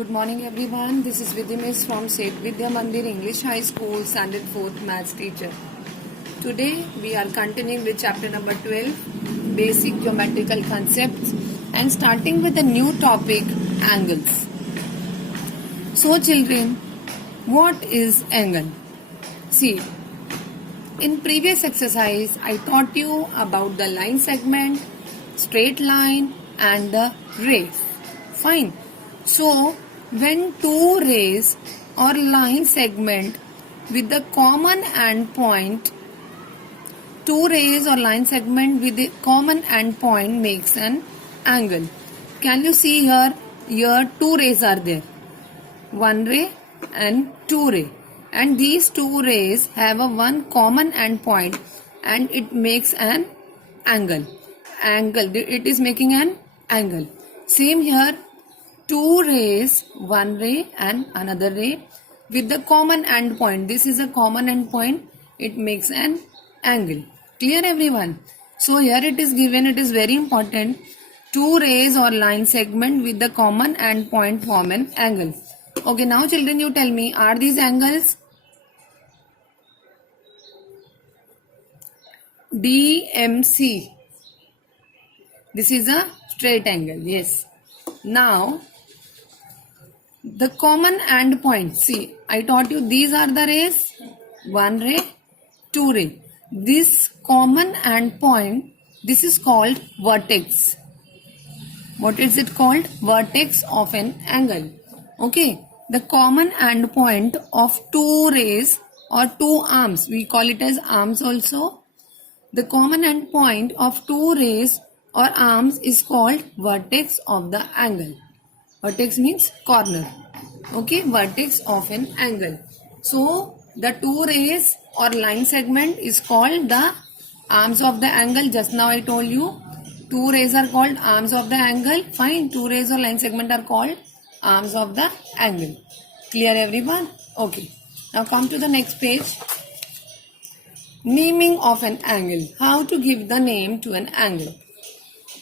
Good morning everyone. This is Vidhi Miss from Seth Vidya Mandir English High School Standard 4th Maths teacher. Today we are continuing with chapter number 12, Basic Geometrical Concepts, and starting with a new topic, angles. So children, what is angle? See, in previous exercise I taught you about the line segment, straight line and the rays. Fine. So, when two rays or line segment with the common endpoint, two rays or line segment with the common endpoint makes an angle. Can you see here? Here two rays are there. One ray and two ray. And these two rays have a one common endpoint and it makes an angle. It is making an angle. Same here. Two rays, one ray and another ray with the common endpoint. This is a common endpoint. It makes an angle. Clear everyone? So here it is given, it is very important. Two rays or line segment with the common endpoint form an angle. Okay, now children you tell me, are these angles? DMC. This is a straight angle. Yes. Now, the common endpoint. See, I taught you these are the rays. One ray, two ray. This common endpoint, this is called vertex. What is it called? Vertex of an angle. Okay. The common endpoint of two rays or two arms. We call it as arms also. The common endpoint of two rays or arms is called vertex of the angle. Vertex means corner. Okay, vertex of an angle. So, the two rays or line segment is called the arms of the angle. Just now I told you, two rays are called arms of the angle. Fine, two rays or line segment are called arms of the angle. Clear everyone? Okay. Now come to the next page. Naming of an angle. How to give the name to an angle.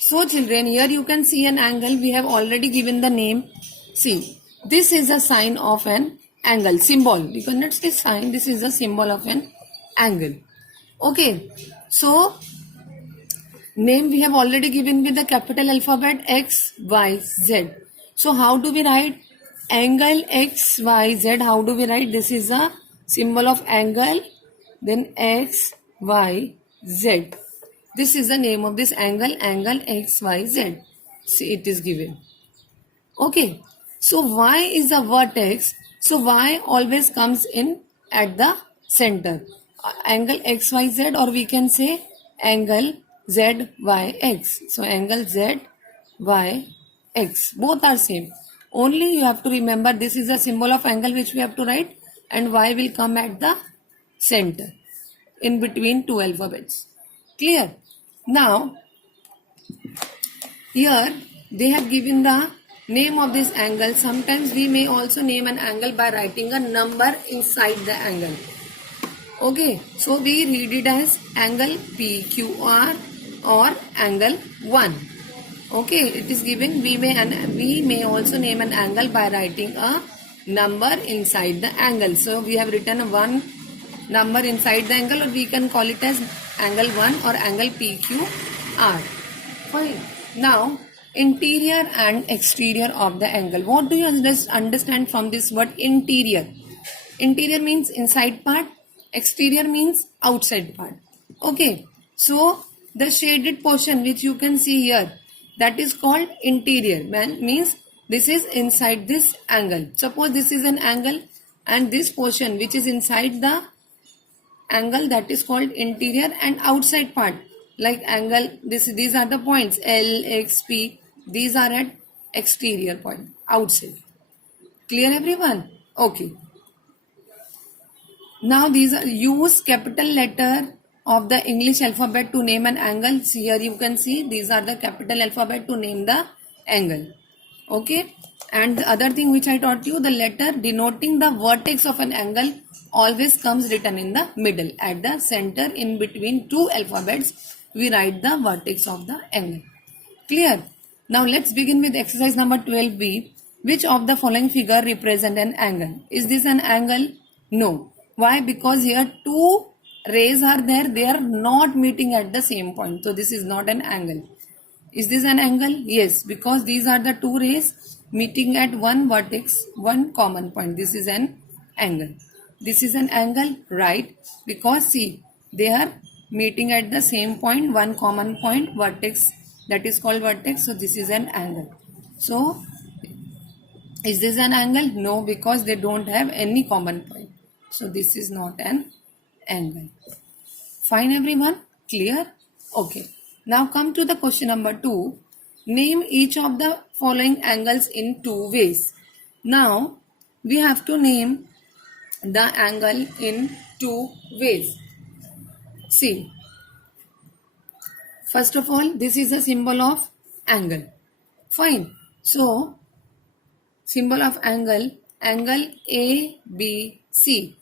So children, here you can see an angle. We have already given the name. See, this is a sign of an angle, symbol. You cannot say sign, this is a symbol of an angle. Okay, so name we have already given with the capital alphabet X, Y, Z. So how do we write angle X, Y, Z? How do we write? This is a symbol of angle, then X, Y, Z. This is the name of this angle, angle X, Y, Z. See, it is given. Okay. So, Y is a vertex. So, Y always comes in at the center. Angle X, Y, Z, or we can say angle Z, Y, X. So, angle Z, Y, X. Both are same. Only you have to remember this is a symbol of angle which we have to write, and Y will come at the center in between two alphabets. Clear? Now, here they have given the name of this angle. Sometimes we may also name an angle by writing a number inside the angle. Okay, so we read it as angle PQR or angle 1. Okay, it is given. We may also name an angle by writing a number inside the angle. So we have written a 1 number inside the angle, or we can call it as angle 1 or angle PQR. Fine. Now, interior and exterior of the angle. What do you understand from this word interior? Interior means inside part. Exterior means outside part. Okay. So, the shaded portion which you can see here, that is called interior. Means this is inside this angle. Suppose this is an angle and this portion which is inside the angle, that is called interior, and outside part like angle, these are the points L, X, P. These are at exterior point, outside. Clear everyone? Okay. Now these are use capital letter of the English alphabet to name an angle. See, here you can see these are the capital alphabet to name the angle. Okay. And the other thing which I taught you, the letter denoting the vertex of an angle always comes written in the middle. At the center in between two alphabets, we write the vertex of the angle. Clear? Now let's begin with exercise number 12b. Which of the following figure represent an angle? Is this an angle? No. Why? Because here two rays are there, they are not meeting at the same point, so this is not an angle. Is this an angle? Yes, because these are the two rays meeting at one vertex, one common point. This is an angle. This is an angle, right? Because see, they are meeting at the same point, one common point, vertex, that is called vertex, so this is an angle. So is this an angle? No, because they don't have any common point, so this is not an angle. Fine everyone? Clear? Okay. Now come to the question number 2. Name each of the following angles in two ways. Now we have to name the angle in two ways. See, first of all, this is a symbol of angle. Fine. So symbol of angle, angle ABC.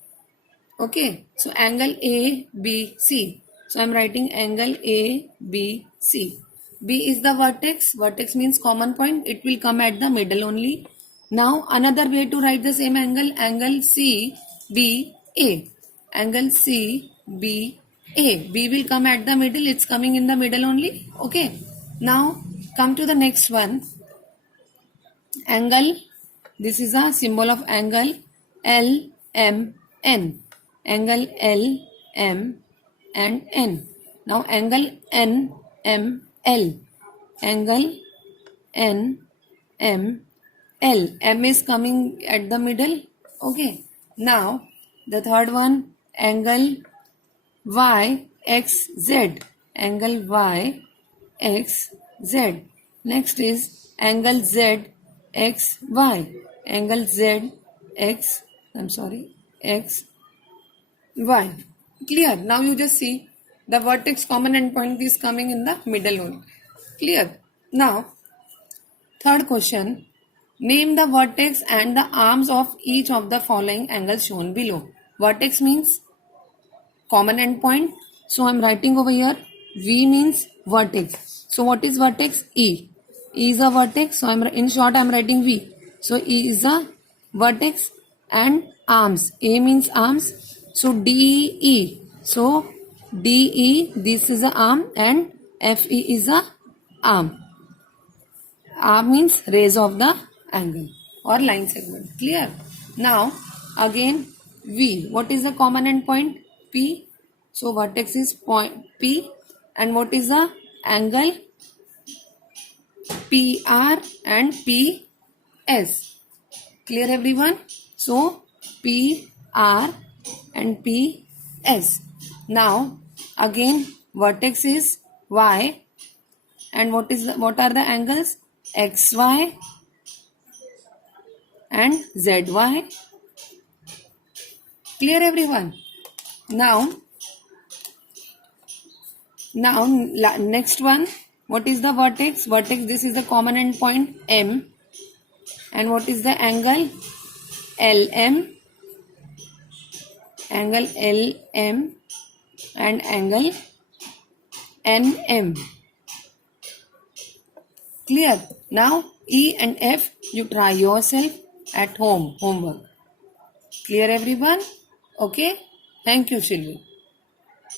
Okay, so angle ABC. So I am writing angle ABC. B is the vertex. Vertex means common point. It will come at the middle only. Now another way to write the same angle, angle CBA. Angle CBA. B will come at the middle. It's coming in the middle only. Okay. Now come to the next one. Angle. This is a symbol of angle LMN. Angle L, M and N. Now angle N, M, L. Angle N, M, L. M is coming at the middle. Okay. Now the third one, angle Y, X, Z. Angle Y, X, Z. Next is angle Z, X, Y. Angle Z, X, X, Y. Clear? Now you just see the vertex common endpoint is coming in the middle only. Clear? Now, third question. Name the vertex and the arms of each of the following angles shown below. Vertex means common endpoint. So I am writing over here. V means vertex. So what is vertex? E. E is a vertex. So in short I am writing V. So E is a vertex and arms. A means arms. So DE. So DE, this is a arm and FE is a arm. Arm means rays of the angle or line segment. Clear? Now again V. What is the common endpoint? P. So vertex is point P. And what is the angle? PR and PS. Clear everyone? So PR and PS. Now again vertex is Y and what are the angles? XY and ZY. Clear everyone? Now next one, what is the vertex? Vertex, this is the common endpoint M. And what is the angle? LM. Angle LM and angle NM. Clear? Now E and F you try yourself at home, homework. Clear everyone? Okay? Thank you, Shilvi.